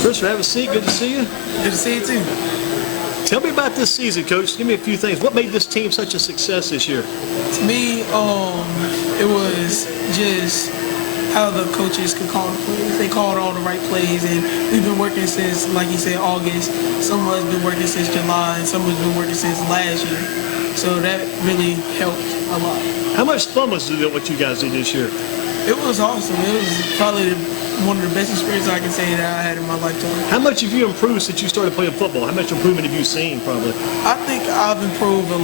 Christopher, have a seat. Good to see you. Good to see you too. Tell me about this season, Coach. Give me a few things. What made this team such a success this year? To me, it was just how the coaches could call the plays. They called all the right plays, and we've been working since, like you said, August. Some of us been working since July, and some of us been working since last year. So that really helped a lot. How much fun was it what you guys did this year? It was awesome. It was probably one of the best experiences I can say that I had in my lifetime. How much have you improved since you started playing football? How much improvement have you seen, probably? I think I've improved a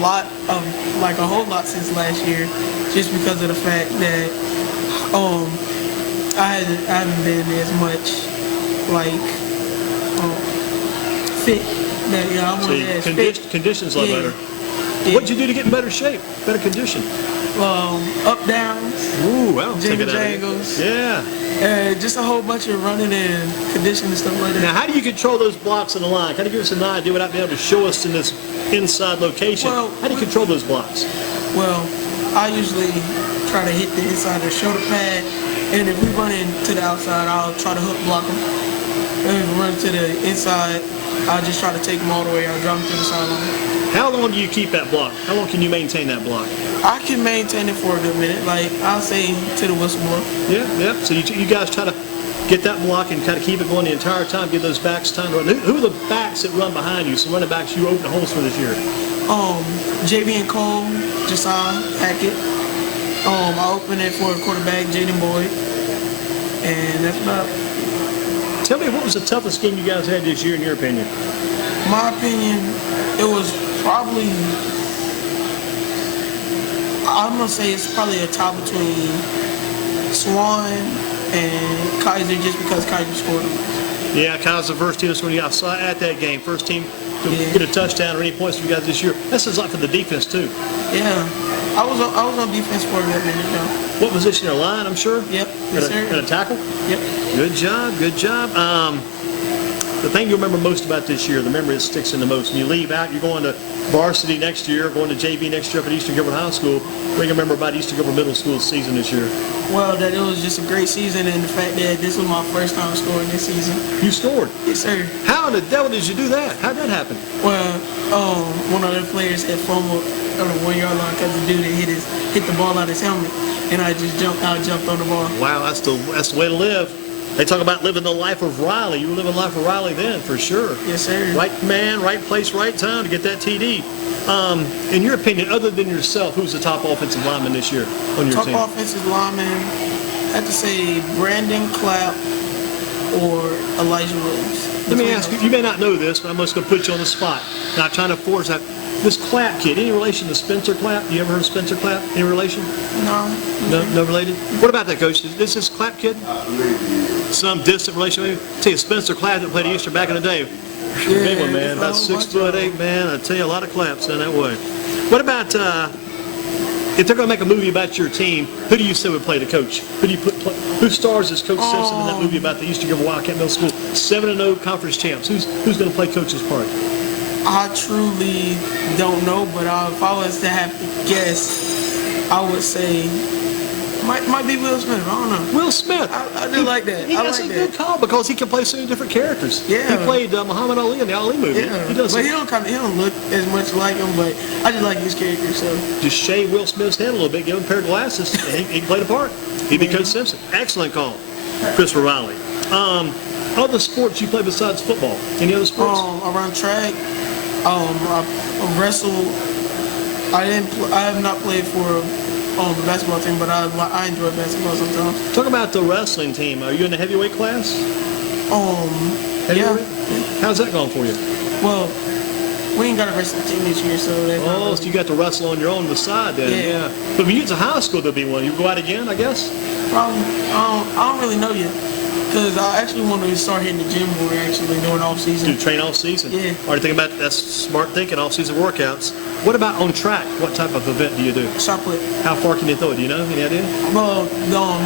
whole lot since last year, just because of the fact that I haven't been as much fit. I wasn't as fit. Conditions a lot better. Yeah. What'd you do to get in better shape, better condition? Up downs. Ooh, well, jingle jangles. Yeah. Just a whole bunch of running and conditioning and stuff like that. Now, how do you control those blocks in the line? Kind of give us an idea without being able to show us in this inside location. Well, how do you control those blocks? Well, I usually try to hit the inside of the shoulder pad, and if we run into the outside, I'll try to hook block them. If we run to the inside, I'll just try to take them all the way. I'll drop them to the sideline. How long do you keep that block? How long can you maintain that block? I can maintain it for a good minute. I'll say to the whistle blow. Yeah. So you guys try to get that block and kind of keep it going the entire time, give those backs time to run. Who are the backs that run behind you? So running backs you open holes for this year? JB and Cole, Josiah Hackett. I open it for a quarterback, Jaden Boyd. And that's about it. Tell me, what was the toughest game you guys had this year in your opinion? My opinion, it was probably, I'm going to say it's probably a tie between Swan and Kaiser, just because Kaiser scored them. Yeah, Kaiser's the first team when I saw at that game. First team to get a touchdown or any points for you guys this year. That's a lot for the defense, too. Yeah. I was on defense for a good minute, though. What position? Your line, I'm sure? Yep. Yes, sir. And a tackle? Yep. Good job. The thing you remember most about this year, the memory that sticks in the most, when you leave out, you're going to varsity next year, going to JV next year up at Eastern Guilford High School. What do you remember about Eastern Guilford Middle School season this year? Well, that it was just a great season, and the fact that this was my first time scoring this season. You scored? Yes, sir. How in the devil did you do that? How did that happen? Well, one of the players had fumbled on the 1 yard line because the dude had hit the ball out of his helmet, and I jumped on the ball. Wow, that's the way to live. They talk about living the life of Riley. You were living the life of Riley then, for sure. Yes, sir. Right man, right place, right time to get that TD. In your opinion, other than yourself, who's the top offensive lineman this year on your team? Top offensive lineman, I have to say Brandon Clapp or Elijah Williams. Let me ask you, you may not know this, but I'm just going to put you on the spot. Not trying to force that. This Clapp kid, any relation to Spencer Clapp? You ever heard of Spencer Clapp? Any relation? No. No related? What about that, Coach? Is this Clapp kid? Some distant relation, maybe? I tell you, Spencer Clapp that played Easter back in the day. Big one, man. About 6'8", man. I tell you, a lot of claps in that way. What about if they're going to make a movie about your team? Who do you say would play the coach? Who stars as Coach Simpson in that movie about the Eastern Guilford Wildcat Middle School 7-0 conference champs? Who's going to play Coach's part? I truly don't know, but if I was to have to guess, I would say might be Will Smith. I don't know. Will Smith. I do like that. That's a good call because he can play so many different characters. Yeah. He played Muhammad Ali in the Ali movie. Yeah. He does. But he don't look as much like him. But I just like his character. So just shave Will Smith's head a little bit, give him a pair of glasses, and he can play the part. He'd be Coach Simpson. Excellent call, Christopher Riley. Other sports you play besides football? Any other sports? I run track. I wrestle. I have not played for the basketball team, but I enjoy basketball sometimes. Talk about the wrestling team. Are you in the heavyweight class? Yeah. How's that going for you? Well, we ain't got a wrestling team this year, so so you got to wrestle on your own the side then. Yeah. But when you get to high school, there'll be one. You go out again, I guess? Probably. I don't really know yet. Because I actually want to start hitting the gym more actually during off season. Do train off season? Yeah. Already thinking about that's smart thinking, off season workouts. What about on track? What type of event do you do? Shot put. How far can you throw it? Do you know? Any idea? Well,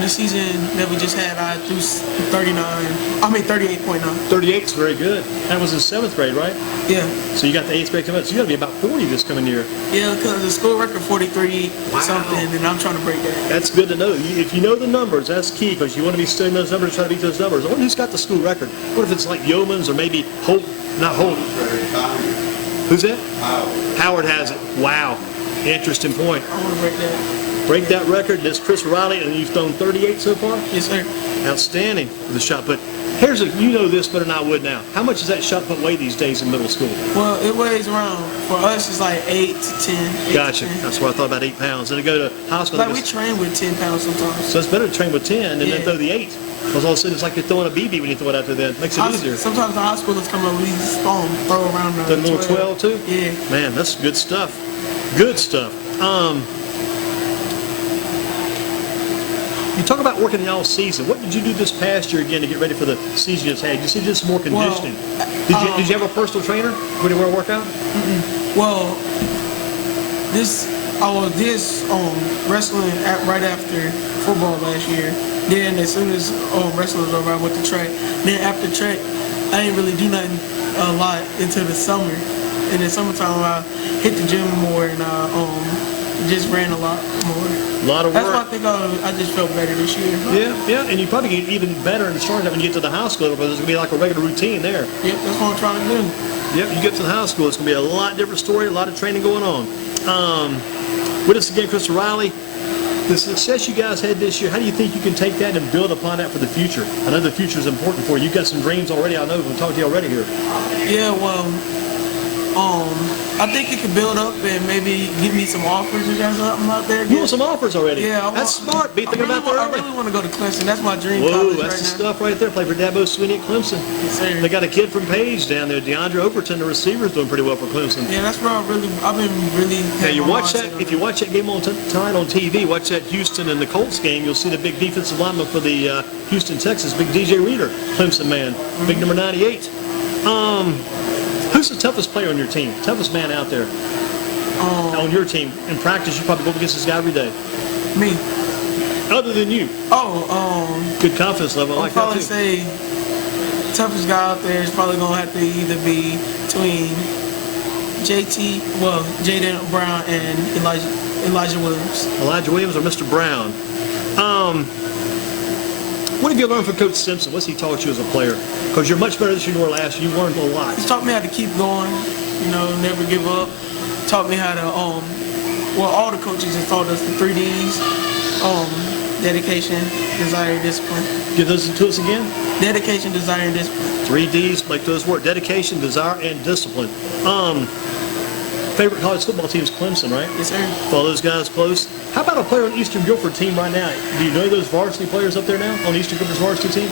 this season that we just had, I threw 38.9. 38's very good. That was in 7th grade, right? Yeah. So you got the 8th grade coming up. So you got to be about 40 this coming year. Yeah, because the school record 43 something, and I'm trying to break that. That's good to know. If you know the numbers, that's key because you want to be studying those numbers, try to beat those those numbers. I wonder who's got the school record. What if it's like Yeoman's or maybe Holt? Not Holt. Who's that? Howard has it. Wow. Interesting point. I want to break that. Break that record. That's Chris Riley, and you've thrown 38 so far? Yes, sir. Outstanding for the shot put. Here's you know this better than I would now. How much does that shot put weigh these days in middle school? Well, it weighs around, for us, it's like 8 to 10. Gotcha. That's what I thought, about 8 pounds. And to go to high school, Like we train with 10 pounds sometimes. so it's better to train with 10 and then Yeah. throw the 8. Because all of a sudden it's like you're throwing a BB when you throw it out there. Then makes it easier. Sometimes the high schoolers come up, we just throw around The little 12 too? Yeah. Man, that's good stuff. Good stuff. You talk about working all season. What did you do this past year again to get ready for the season you just had? You see just more conditioning. Did you have a personal trainer when you were to work out? Well, I was wrestling right after football last year. Then as soon as wrestling was over, I went to track. Then after track, I didn't really do nothing a lot until the summer. In the summertime, I hit the gym more and just ran a lot more. A lot of work. That's why I think I just felt better this year. Yeah, and you probably get even better and stronger when you get to the high school because it's going to be like a regular routine there. Yep, that's what I'm trying to do. Yep, you get to the high school, it's going to be a lot different story, a lot of training going on. With us again, Chris Riley. The success you guys had this year, how do you think you can take that and build upon that for the future? I know the future is important for you. You've got some dreams already. I know we've talked to you already here. Yeah, well, I think it could build up and maybe give me some offers or something out there. You want some offers already? Yeah, that's smart. Be thinking about that I early. really want to go to Clemson. That's my dream Whoa, college that's right the now. stuff right there. Play for Dabo Swinney at Clemson. Yes, sir. They got a kid from Page down there, DeAndre Overton, the receiver's doing pretty well for Clemson. Yeah, that's where I've been really. Now you watch that. If you watch that game tonight on TV, watch that Houston and the Colts game. You'll see the big defensive lineman for the Houston Texans, big DJ Reader, Clemson man, big number 98. Who's the toughest player on your team? Toughest man out there on your team in practice? You probably go up against this guy every day. Me. Other than you. Good confidence level. I I'll like that probably too. say toughest guy out there is probably gonna have to either be between Jaden Brown and Elijah Williams. Elijah Williams or Mr. Brown. What have you learned from Coach Simpson? What's he taught you as a player? Because you're much better this year than you were last year. You learned a lot. He's taught me how to keep going, never give up. Taught me how to, all the coaches have taught us the 3 Ds, dedication, desire, discipline. Give those to us again. Dedication, desire, and discipline. 3 Ds, make those work. Dedication, desire, and discipline. Favorite college football team is Clemson, right? Yes, sir. Follow those guys close. How about a player on the Eastern Guilford team right now? Do you know those varsity players up there now on the Eastern Guilford's varsity team?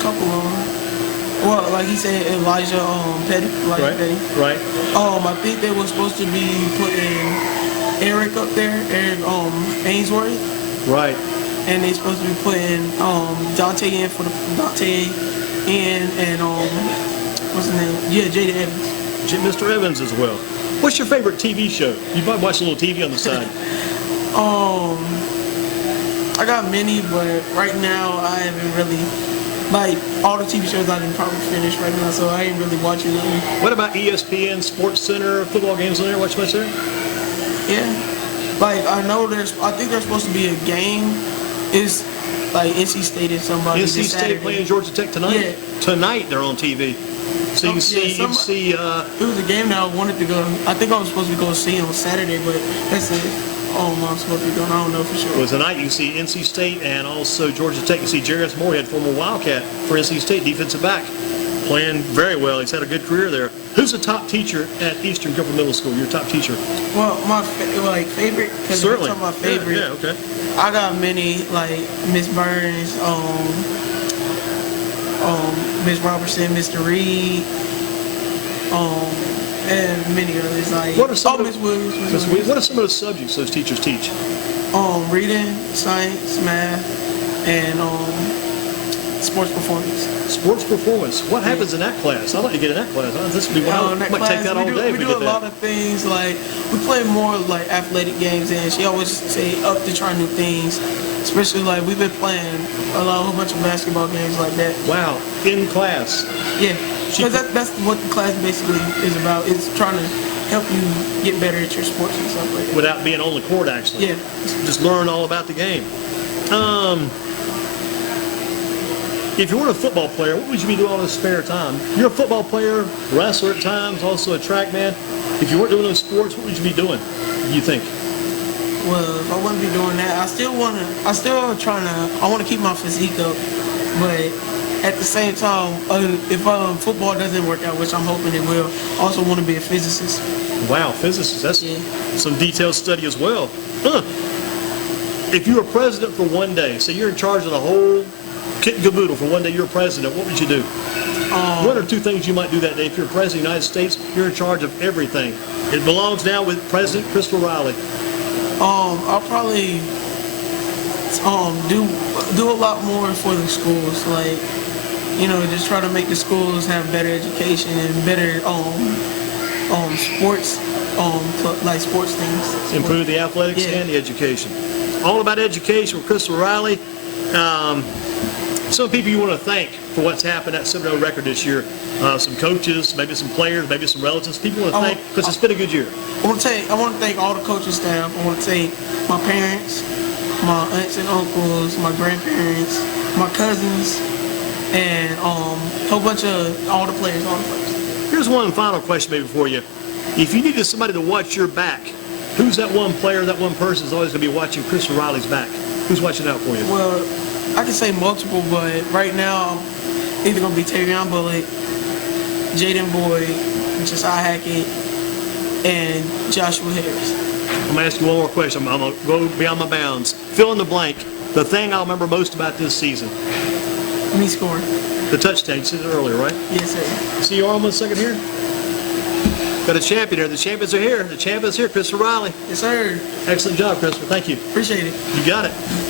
Couple of them. Well, like he said, Elijah Petty. Right. I think they were supposed to be putting Eric up there, Eric Ainsworth. Right. And they supposed to be putting Dante in for and what's his name? Yeah, Jaden Evans. Mr. Evans as well. What's your favorite TV show? You might watch a little TV on the side. I got many, but right now I haven't really, all the TV shows I didn't probably finish right now, so I ain't really watching any. What about ESPN, Sports Center, football games on there? Watch much there? Yeah. I think there's supposed to be a game. It's like NC State and somebody. NC State playing Georgia Tech tonight? Yeah. Tonight they're on TV. So you can see, it was a game that I wanted to go. I think I was supposed to go see on Saturday, but that's it. I'm supposed to be going. I don't know for sure. Well, tonight you can see NC State and also Georgia Tech. You see Jarius Moorhead, former Wildcat for NC State, defensive back, playing very well. He's had a good career there. Who's the top teacher at Eastern Guilford Middle School? Your top teacher? Well, my favorite. Certainly. Talking about favorite. Yeah, okay. I got many, like Miss Burns, Miss Robertson, Mr. Reed, and many others. Like Miss Williams. What are some of the subjects those teachers teach? Reading, science, math, and sports performance. Sports performance. What happens in that class? I'd like to get in that class. This would be I might take that all day. We do a lot of things. Like we play more like athletic games, and she always say up to try new things. Especially like we've been playing a whole bunch of basketball games like that. Wow, in class. Yeah, because that's what the class basically is about. It's trying to help you get better at your sports and stuff like that. Without being on the court, actually. Yeah. Just learn all about the game. If you weren't a football player, what would you be doing all this spare time? You're a football player, wrestler at times, also a track man. If you weren't doing those sports, what would you be doing, do you think? Well, if I wouldn't be doing that, I want to keep my physique up, but at the same time, if football doesn't work out, which I'm hoping it will, I also want to be a physicist. Wow, physicist, that's Yeah. some detailed study as well. Huh. If you were president for one day, say you're in charge of the whole kit and caboodle for one day, you're president, what would you do? One or two things you might do that day. If you're president of the United States, you're in charge of everything. It belongs now with President Christopher Riley. I'll probably do a lot more for the schools, like, just try to make the schools have better education and better sports, like sports things. Improve the athletics Yeah. and the education. All about education with Christopher Riley. Some people you want to thank for what's happened at 7-0 record this year. Some coaches, maybe some players, maybe some relatives. People want to thank because it's been a good year. I want to thank all the coaching staff. I want to thank my parents, my aunts and uncles, my grandparents, my cousins, and a whole bunch of all the players. Here's one final question maybe for you. If you needed somebody to watch your back, who's that one player, that one person is always going to be watching Christopher Riley's back? Who's watching out for you? Well, I can say multiple, but right now, I'm either going to be Terrion Bullock, Jaden Boyd, Josiah Hackett, and Joshua Harris. I'm going to ask you one more question. I'm going to go beyond my bounds. Fill in the blank. The thing I'll remember most about this season. Me scoring. The touchdown. You said it earlier, right? Yes, sir. See you all in a second here? Got a champion here. The champions are here. The champion's here, Christopher Riley. Yes, sir. Excellent job, Christopher. Thank you. Appreciate it. You got it.